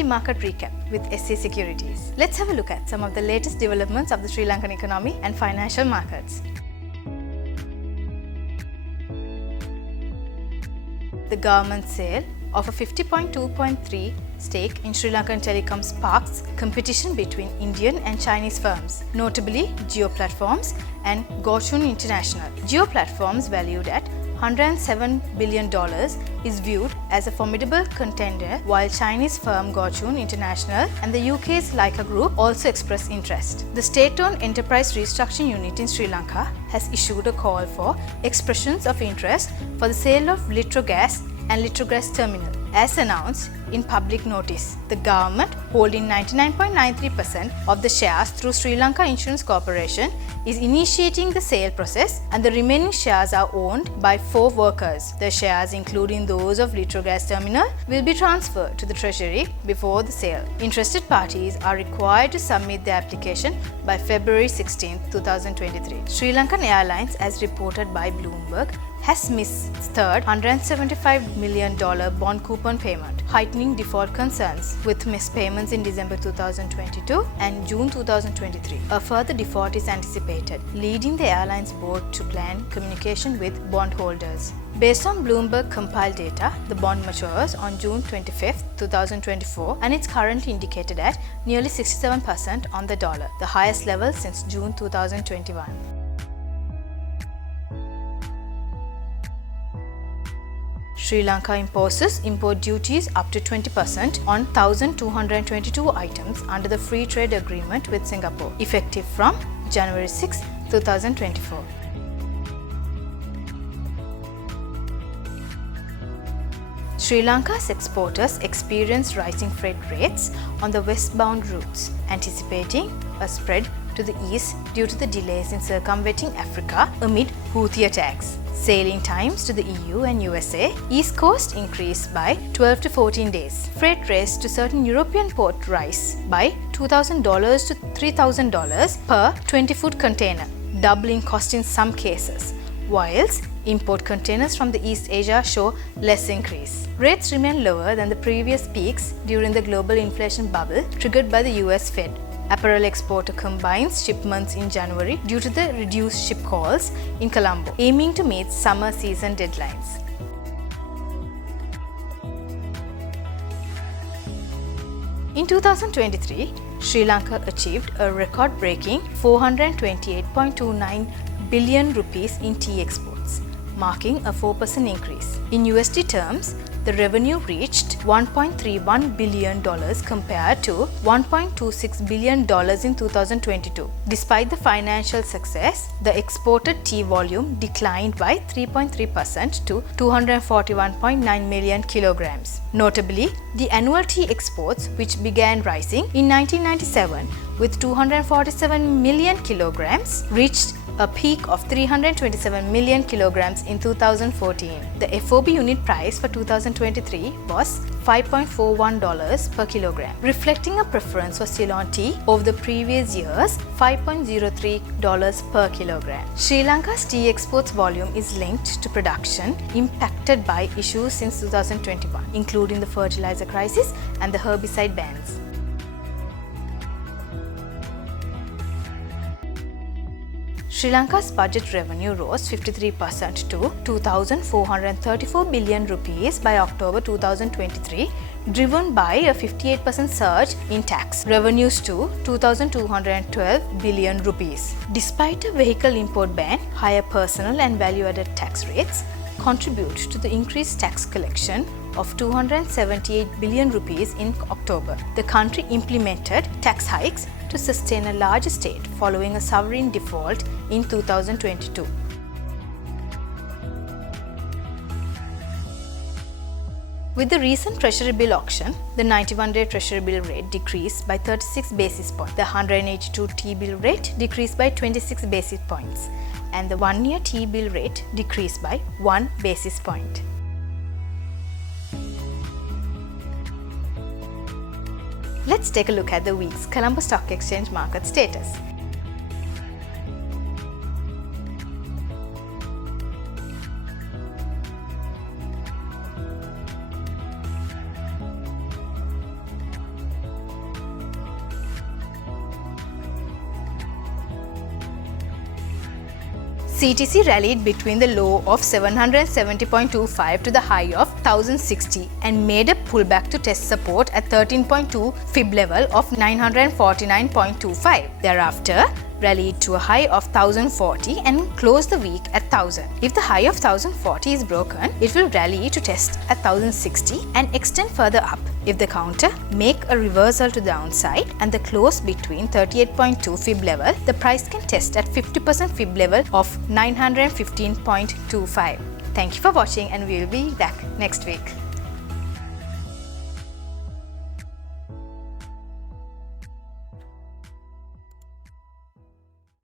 weekly market recap with SC Securities. Let's have a look at some of the latest developments of the Sri Lankan economy and financial markets. The government sale of a 50.2.3 stake in Sri Lankan telecom sparks competition between Indian and Chinese firms, notably Jio Platforms and Fortune International. Jio Platforms, valued at $107 billion, is viewed as a formidable contender, while Chinese firm Fortune International and the UK's Leica Group also express interest. The state-owned enterprise restructuring unit in Sri Lanka has issued a call for expressions of interest for the sale of Litrogas and Litrogas Terminal. As announced in public notice, the government, holding 99.93% of the shares through Sri Lanka Insurance Corporation, is initiating the sale process, and the remaining shares are owned by 4 workers. The shares, including those of Litrogas Terminal, will be transferred to the Treasury before the sale. Interested parties are required to submit their application by February 16, 2023. Sri Lankan Airlines, as reported by Bloomberg, has missed its third $175 million bond coupon payment, heightening default concerns, with missed payments in December 2022 and June 2023. A further default is anticipated, leading the airline's board to plan communication with bondholders. Based on Bloomberg compiled data, the bond matures on June 25, 2024, and it's currently indicated at nearly 67% on the dollar, the highest level since June 2021. Sri Lanka imposes import duties up to 20% on 1,222 items under the Free Trade Agreement with Singapore, effective from January 6, 2024. Sri Lanka's exporters experienced rising freight rates on the westbound routes, anticipating a spread to the east due to the delays in circumventing Africa amid Houthi attacks. Sailing times to the EU and USA East Coast increased by 12 to 14 days. Freight rates to certain European ports rise by $2,000 to $3,000 per 20-foot container, doubling cost in some cases, whilst import containers from the East Asia show less increase. Rates remain lower than the previous peaks during the global inflation bubble triggered by the US Fed. Apparel exporter combines shipments in January due to the reduced ship calls in Colombo, aiming to meet summer season deadlines. In 2023, Sri Lanka achieved a record-breaking 428.29 billion rupees in tea exports, marking a 4% increase. In USD terms, the revenue reached $1.31 billion compared to $1.26 billion in 2022. Despite the financial success, the exported tea volume declined by 3.3% to 241.9 million kilograms. Notably, the annual tea exports, which began rising in 1997 with 247 million kilograms, reached a peak of 327 million kilograms in 2014. The FOB unit price for 2023 was $5.41 per kilogram, reflecting a preference for Ceylon tea over the previous year's $5.03 per kilogram. Sri Lanka's tea exports volume is linked to production impacted by issues since 2021, including the fertilizer crisis and the herbicide bans. Sri Lanka's budget revenue rose 53% to 2,434 billion rupees by October 2023, driven by a 58% surge in tax revenues to 2,212 billion rupees. Despite a vehicle import ban, higher personal and value-added tax rates contribute to the increased tax collection of 278 billion rupees in October. The country implemented tax hikes to sustain a large estate following a sovereign default in 2022. With the recent Treasury bill auction, the 91-day Treasury bill rate decreased by 36 basis points, the 182 T-bill rate decreased by 26 basis points, and the 1-year T-bill rate decreased by 1 basis point. Let's take a look at the week's Colombo Stock Exchange market status. CTC rallied between the low of 770.25 to the high of 1060 and made a pullback to test support at 13.2 fib level of 949.25. Thereafter, rallied to a high of 1040 and closed the week at 1000. If the high of 1040 is broken, it will rally to test at 1060 and extend further up. If the counter make a reversal to the downside and the close between 38.2 fib level, the price can test at 50% fib level of 915.25. Thank you for watching and we will be back next week.